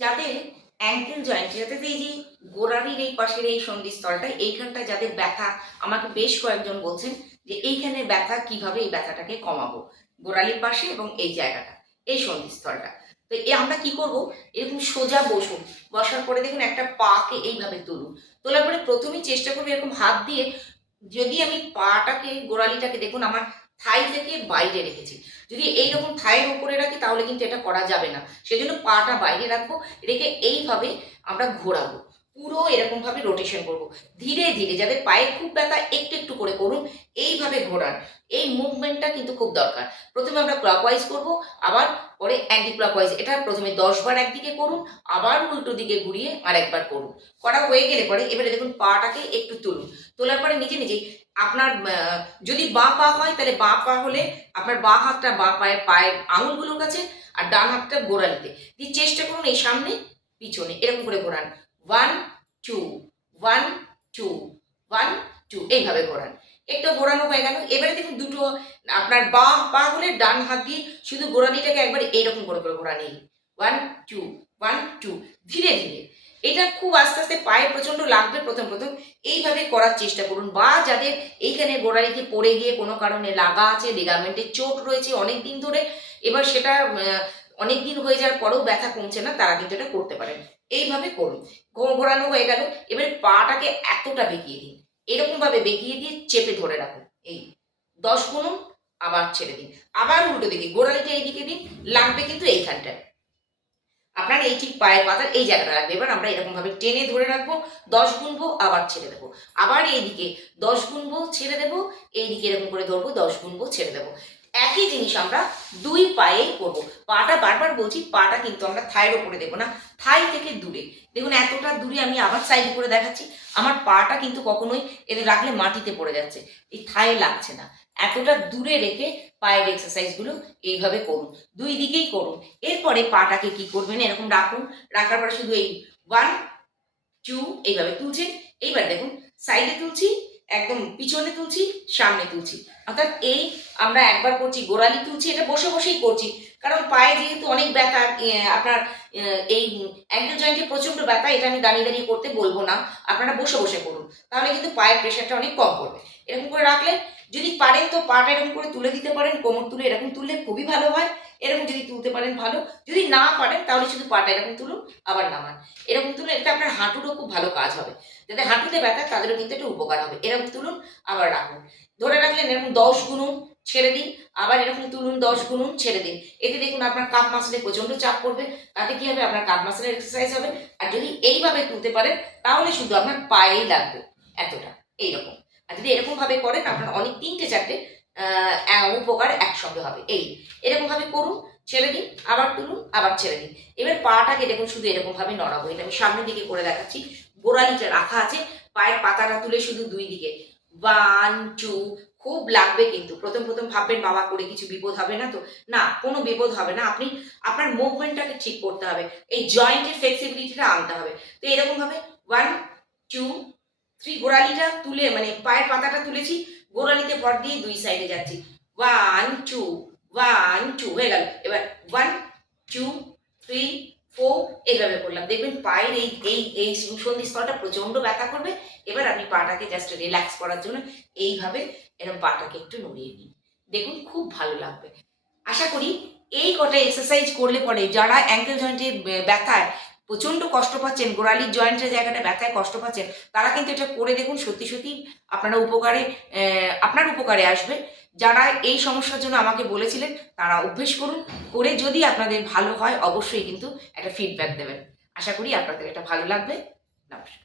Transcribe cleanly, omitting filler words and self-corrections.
যাদের ankle joint, যাতে এই যে গোড়ালির এই পাশের এই সন্ধিস্থলটা এইখানটা যাদের ব্যথা, আমাকে বেশ কয়েকজন বলছেন যে এইখানে ব্যথা, কিভাবে এই ব্যথাটাকে কমাবো, গোড়ালির পাশে এবং এই জায়গাটা, এই সন্ধিস্থলটা। তো আমরা কি করব, এরকম সোজা বসুন, বসার পরে দেখুন একটা পাকে এইভাবে তুলুন, তোলার পরে প্রথমেই চেষ্টা করবো এরকম হাত দিয়ে, যদি আমি পাটাকে গোড়ালিটাকে দেখুন আমার থাই থেকে বাইরে রেখেছি, যদি এইরকম থাইয়ের উপরে রাখি তাহলে কিন্তু এটা করা যাবে না, সেজন্য পাটা বাইরে রাখবো, রেখে এইভাবে আমরা ঘোরাবো, পুরো এরকম ভাবে রোটেশন করব, ধীরে ধীরে, যাদের পায়ে খুব ব্যথা একটু একটু করে করুন, এইভাবে ঘোরান। এই মুভমেন্টটা কিন্তু খুব দরকার। প্রথমে আমরা ক্লকওয়াইজ করব, আবার পরে অ্যান্টি ক্লকওয়াইজ। এটা প্রথমে 10 বার একদিকে করুন, আবার উল্টো দিকে ঘুরিয়ে আরেকবার করুন। করা হয়ে গেলে পরে এবারে দেখুন পাটাকে একটু তুলুন, তোলার পরে নিজে নিজেই আপনার যদি বাঁ পা হয় তাহলে বাঁ পা হলে আপনার বাঁ হাতটা বাঁ পায়ের পায়ের আঙুলগুলোর কাছে, আর ডান হাতটা গোড়ালিতে দিয়ে চেষ্টা করুন এই সামনে পিছনে এরকম করে ঘোরান। 1 2 1 2 1 2, এইভাবে ঘোরান। একটু ঘোরানো হয়ে গেল, এবারে দেখুন দুটো, আপনার বাঁ পা হলে ডান হাত দিয়ে শুধু গোড়ালিটাকে একবার এইরকম করে করে ঘোরান। এই 1 2 1 2, ধীরে ধীরে। এটা খুব আস্তে আস্তে পায়ে প্রচন্ড লাগবে প্রথম প্রথম, এইভাবে করার চেষ্টা করুন। বা যাদের এইখানে গোড়ালিতে পড়ে গিয়ে কোনো কারণে লাগা আছে, লিগামেন্টের চোট রয়েছে অনেক দিন ধরে, এবার সেটা অনেক দিন হয়ে যাওয়ার পরেও ব্যথা কমছে না, তারা কিন্তু এটা করতে পারেন। এইভাবে করুন। ঘোরানো হয়ে গেল, এবারে পাটাকে এতটা বেঁকিয়ে দিন, এরকম ভাবে বেঁকিয়ে দিয়ে চেপে ধরে রাখুন। এই 10 গুনুন, আবার ছেড়ে দিন, আবার উল্টো দিকে গোড়ালিটা এইদিকে দিন, লাগবে কিন্তু এইখানটায় আপনার এই ঠিক পায়ের পাতার এই জায়গাটা রাখবে। এবার আমরা এরকম ভাবে টেনে ধরে রাখবো, 10 গুনবো, আবার ছেড়ে দেবো, আবার এইদিকে 10 গুনবো, ছেড়ে দেবো, এইদিকে এরকম করে ধরবো, 10 গুনবো, ছেড়ে দেবো। একই জিনিস আমরা দুই পায়েই করবো। পাটা বারবার বলছি, পাটা কিন্তু আমরা থাইয়ের ওপরে দেবো না, থাই থেকে দূরে। দেখুন এতটা দূরে, আমি আবার সাইড করে দেখাচ্ছি, আমার পাটা কিন্তু কখনোই এতে রাখলে মাটিতে পড়ে যাচ্ছে, এই থায়ে লাগছে না। এতটা দূরে রেখে পায়ের এক্সারসাইজগুলো এইভাবে করুন, দুই দিকেই করুন। এরপরে পাটাকে কি করবেন, এরকম রাখুন, রাখার পরে শুধু এই 1 2 এইভাবে তুলছেন। এইবার দেখুন সাইডে তুলছি, একদম পিছনে তুলছি, সামনে তুলছি, অর্থাৎ এই আমরা একবার করছি গোড়ালি তুলছি, এটা বসে বসেই করছি, কারণ পায়ে যেহেতু অনেক ব্যথা, আপনার এই অ্যাঙ্কেল জয়েন্টে প্রচণ্ড ব্যথা, এটা আমি দাঁড়িয়ে দাঁড়িয়ে করতে বলবো না, আপনারা বসে বসে করুন, তাহলে কিন্তু পায়ের প্রেশারটা অনেক কম পড়বে। এরকম করে রাখলে, যদি পারেন তো পাটা এরকম করে তুলে দিতে পারেন, কোমর তুলে এরকম তুললে খুবই ভালো হয়, এরকম যদি তুলতে পারেন ভালো, যদি না পারেন তাহলে শুধু পাটা এরকম তুলুন, আবার নামান, এরকম তুলুন। এটা আপনার হাঁটুরও খুব ভালো কাজ হবে, যাদের হাঁটুতে ব্যথা তাদেরও কিন্তু একটু উপকার হবে। এরকম তুলুন, আবার রাখুন, ধরে রাখলেন, এরকম 10 গুনুন, ছেড়ে দিন, আবার এরকম তুলুন, 10 গুনুন, ছেড়ে দিন। এতে দেখুন আপনার কাপ মাসলে প্রচন্ড চাপ পড়বে, তাতে কি হবে, আপনার কাপ মাসলের এক্সারসাইজ হবে। আর যদি এইভাবে তুলতে পারেন তাহলে শুধু আপনার পায়েই লাগবে এতটা, এইরকম। আর যদি এরকম ভাবে করেন আপনার অনেক 3টে 4টে উপকার একসঙ্গে হবে। এরকম ভাবে করুন, ছেড়ে দিন, আবার তুলুন, আবার ছেড়ে দিন। এবার পাটাকে দেখুন শুধু এরকম ভাবে নড়াবো, এটা আমি সামনের দিকে করে দেখাচ্ছি, গোড়ালিটা রাখা আছে, পায়ের পাতাটা তুলে শুধু দুই দিকে 1 2, খুব লাগবে কিন্তু প্রথম প্রথম ভাববেন বাবা করে কিছু বিপদ হবে না, তো না, কোনো বিপদ হবে না। আপনি আপনার মুভমেন্টটাকে ঠিক করতে হবে, এই জয়েন্টের ফ্লেক্সিবিলিটিটা আনতে হবে। তো এরকম ভাবে 1 2 3, গোড়ালিটা তুলে মানে পায়ের পাতাটা তুলেছি, গোড়ালিতে ভর দিয়ে দুই সাইডে যাচ্ছি, 1 2 1 2 হয়ে গেল। এবার 1 2 3 4 এইভাবে করলাম, দেখবেন পায়ের এই এই এই সন্ধিস্থলটা প্রচন্ড ব্যথা করবে। এবার আপনি পাটাকে জাস্ট রিল্যাক্স করার জন্য এইভাবে এরকম পাটাকে একটু নড়িয়ে নিন, দেখুন খুব ভালো লাগবে। আশা করি এই কটা এক্সারসাইজ করলে পরে যারা অ্যাঙ্কেল জয়েন্টে ব্যথায় প্রচণ্ড কষ্ট পাচ্ছেন, গোড়ালির জয়েন্টের জায়গাটা ব্যথায় কষ্ট পাচ্ছেন, তারা কিন্তু এটা করে দেখুন, সত্যি সত্যি আপনারা আপনার উপকারে আসবে। যারা এই সমস্যার জন্য আমাকে বলেছিলেন তারা অভ্যেস করুন, করে যদি আপনাদের ভালো হয় অবশ্যই কিন্তু একটা ফিডব্যাক দেবেন। আশা করি আপনাদের এটা ভালো লাগবে। নমস্কার।